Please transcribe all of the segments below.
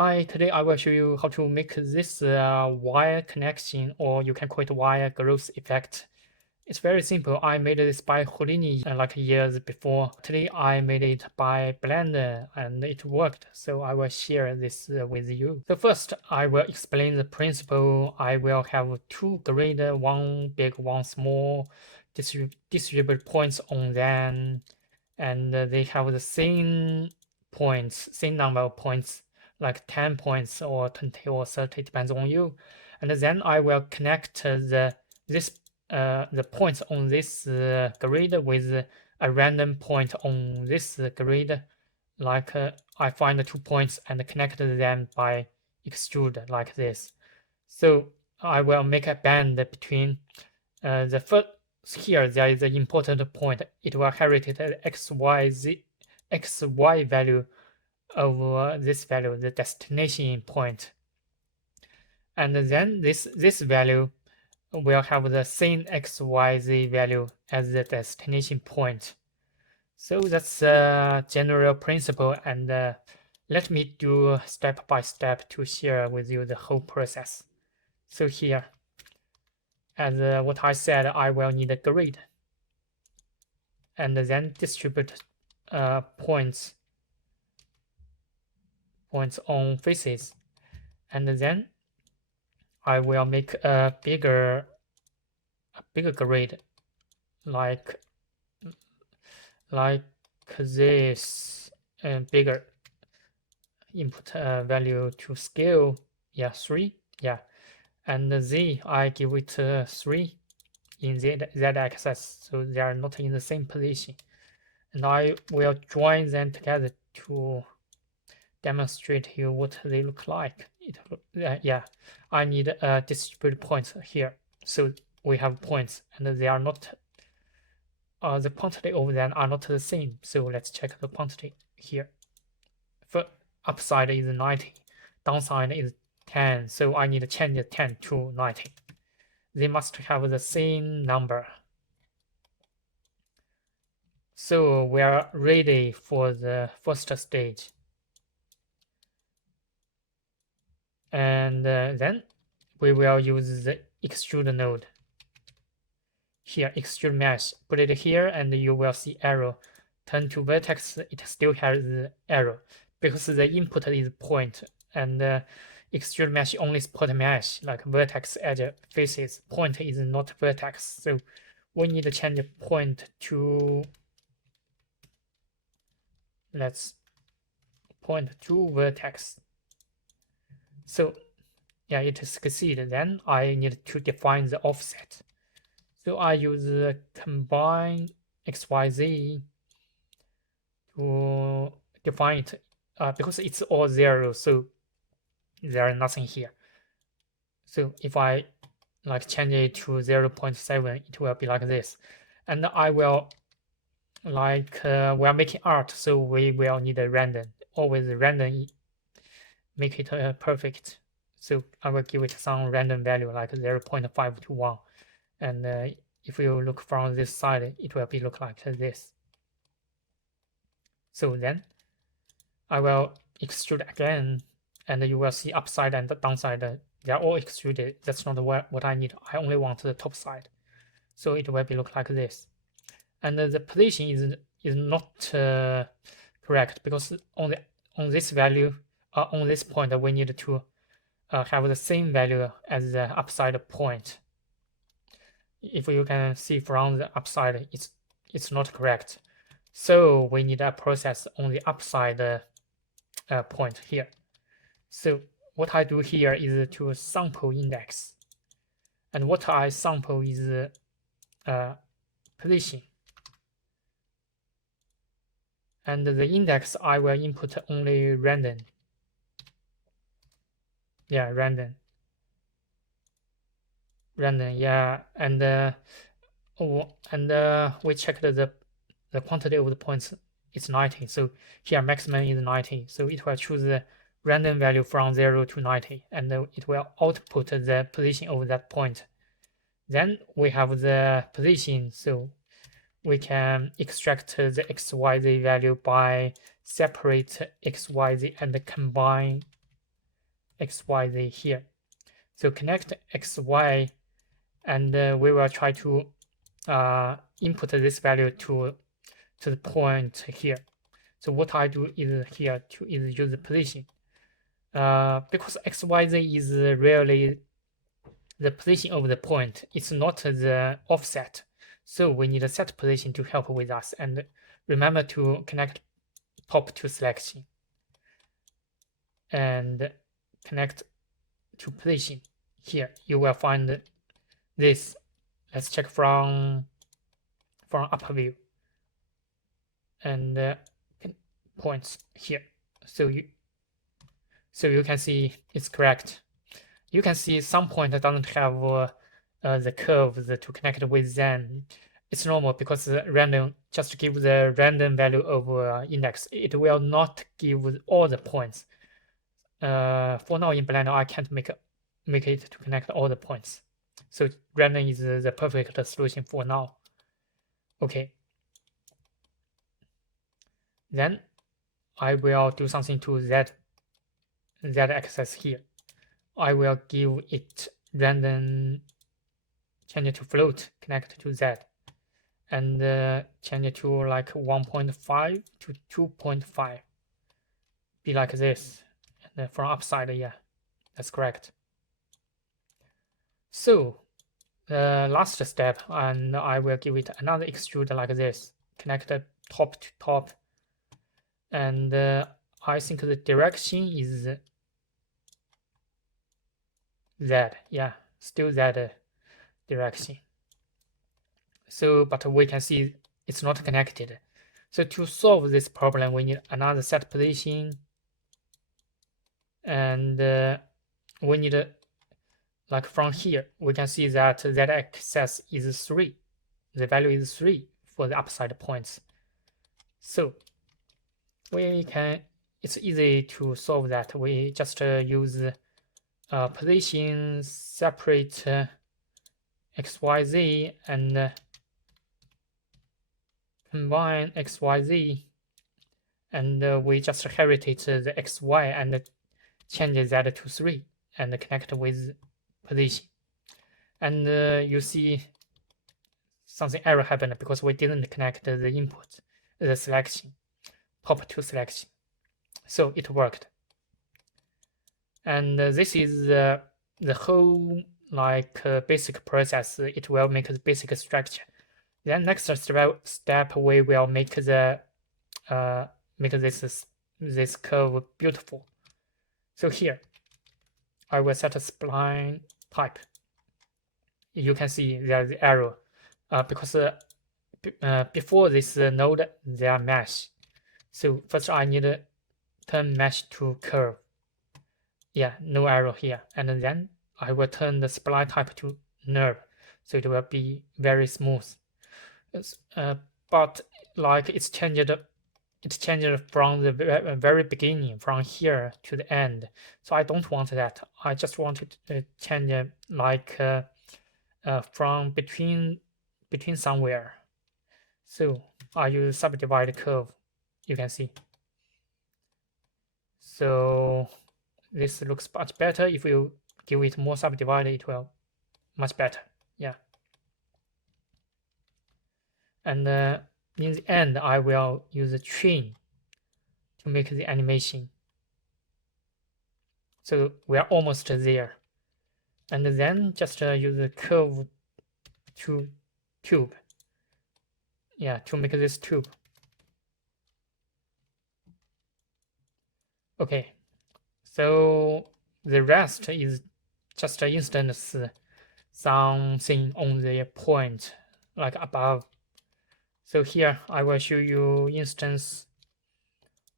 Hi, today I will show you how to make this wire connection, or you can call it wire growth effect. It's very simple. I made this by Houdini like years before. Today I made it by Blender and it worked, so I will share this with you. So first I will explain the principle. I will have two grid, one big, one small, distribute points on them, and they have the same points, same number of points, like 10 points or 20 or 30, depends on you. And then I will connect the points on this grid with a random point on this grid. Like I find the 2 points and connect them by extrude like this. So I will make a band between the first. Here there is an important point. It will inherit the xy value of this value, the destination point. And then this value will have the same xyz value as the destination point. So that's a general principle, and let me do step by step to share with you the whole process. So here, as what I said, I will need a grid, and then distribute points on faces, and then I will make a bigger grid like this, and bigger input value to scale, 3, and z I give it 3 in z axis, so they are not in the same position, and I will join them together to demonstrate here what they look like. I need distributed points here, so we have points and they are not the quantity of them are not the same, so let's check the quantity here. For upside is 90, downside is 10, so I need to change 10 to 90. They must have the same number. So we are ready for the first stage. And then we will use the extrude node. Here, extrude mesh, put it here, and you will see arrow. Turn to vertex, it still has the arrow because the input is point, and extrude mesh only support mesh like vertex, edge, faces. Point is not vertex, so we need to change point to, let's point to vertex. So it succeeded. Then I need to define the offset. So I use combine xyz to define it because it's all 0, so there is nothing here. So if I change it to 0.7, it will be like this. And I will we are making art, so we will need a random. Always random, make it perfect. So I will give it some random value like 0.5 to 1. And if you look from this side, it will look like this. So then I will extrude again, and you will see upside and the downside. They are all extruded. That's not what I need. I only want the top side. So it will look like this. And the position is not correct because on this value, on this point, we need to have the same value as the upside point. If you can see from the upside, it's not correct. So we need a process on the upside point here. So what I do here is to sample index, and what I sample is position, and the index I will input only random. Random. And we checked the quantity of the points. It's 90. So here maximum is 90. So it will choose the random value from 0 to 90, and it will output the position of that point. Then we have the position, so we can extract the xyz value by separate xyz and combine XYZ here. So connect XY, and we will try to input this value to the point here. So what I do is here to use the position. Because XYZ is really the position of the point, it's not the offset. So we need a set position to help with us. And remember to connect top to selection and connect to position. Here you will find this. Let's check from upper view and points here. So you can see it's correct. You can see some point that doesn't have the curves to connect with them. It's normal because random just give the random value of index. It will not give all the points. For now in Blender, I can't make it to connect all the points. So random is the perfect solution for now. Okay. Then I will do something to Z axis here. I will give it random, change it to float, connect to Z, and change it to like 1.5 to 2.5. Be like this. And from upside, yeah, that's correct. So the last step, and I will give it another extrude like this, connect top to top, and I think the direction is Z, yeah, still Z direction. So, but we can see it's not connected. So to solve this problem, we need another set position, and we need like from here, we can see that z-axis is 3. The value is 3 for the upside points. So we can, it's easy to solve that. We just use position separate XYZ and combine XYZ, and we just inherit the XY and change that to 3 and connect with position. And you see something error happened because we didn't connect the input, the selection, top to selection. So it worked. And this is the whole like basic process. It will make the basic structure. Then next step we will make the make this curve beautiful. So here I will set a spline type. You can see there's the arrow because before this node they are mesh. So first I need to turn mesh to curve. Yeah, no arrow here, and then I will turn the spline type to nerve, so it will be very smooth. But like it's changed from the very beginning, from here to the end. So I don't want that. I just want to change like from between somewhere. So I use subdivide curve. You can see. So this looks much better. If you give it more subdivide, it will much better. Yeah. And in the end, I will use a train to make the animation. So we are almost there. And then just use the curve to tube. Yeah, to make this tube. Okay. So the rest is just instance something on the point, like above. So here I will show you instance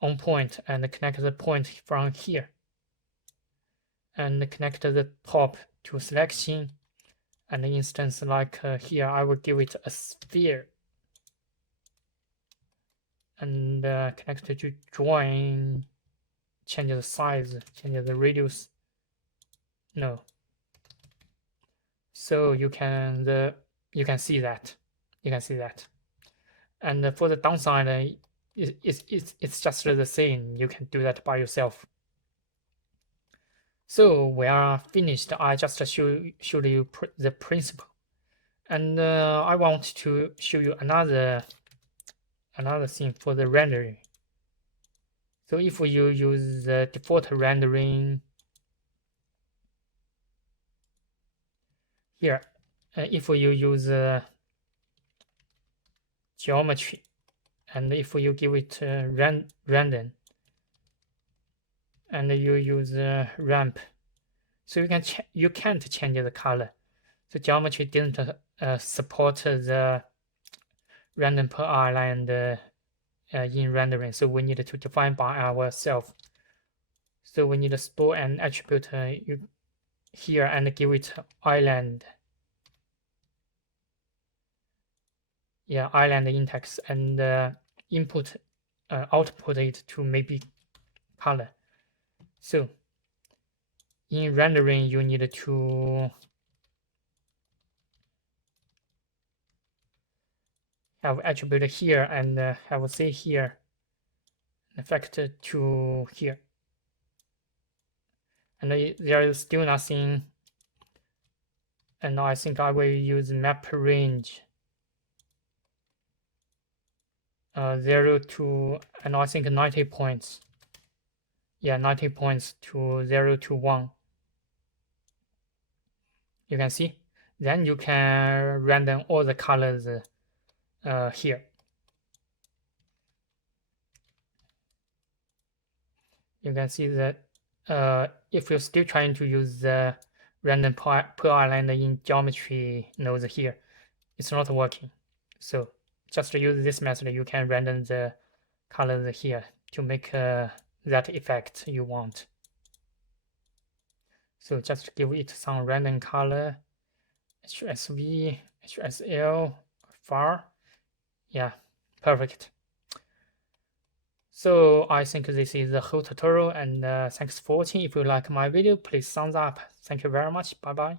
on point and connect the point from here. And connect the top to selection. And the instance like here, I will give it a sphere. And connect it to join. Change the size, change the radius. No. So you can see that. You can see that. And for the downside, it's just the same. You can do that by yourself. So we are finished. I just showed you the principle, and I want to show you another thing for the rendering. So if you use the default rendering here, if you use geometry, and if you give it random, and you use ramp, so you can't change the color. The geometry didn't support the random per island in rendering, so we need to define by ourselves. So we need to store an attribute here and give it island. Yeah, island index, and output it to maybe color. So in rendering, you need to have attribute here and have say here, effect to here. And there is still nothing. And I think I will use map range 0 to, and I think 90 points. Yeah, 90 points to 0 to 1. You can see. Then you can random all the colors here. You can see that if you're still trying to use the random per island in geometry nodes here, it's not working. So just to use this method, you can random the colors here to make that effect you want. So just give it some random color, HSV, HSL, far. Yeah, perfect. So I think this is the whole tutorial, and thanks for watching. If you like my video, please thumbs up. Thank you very much. Bye bye.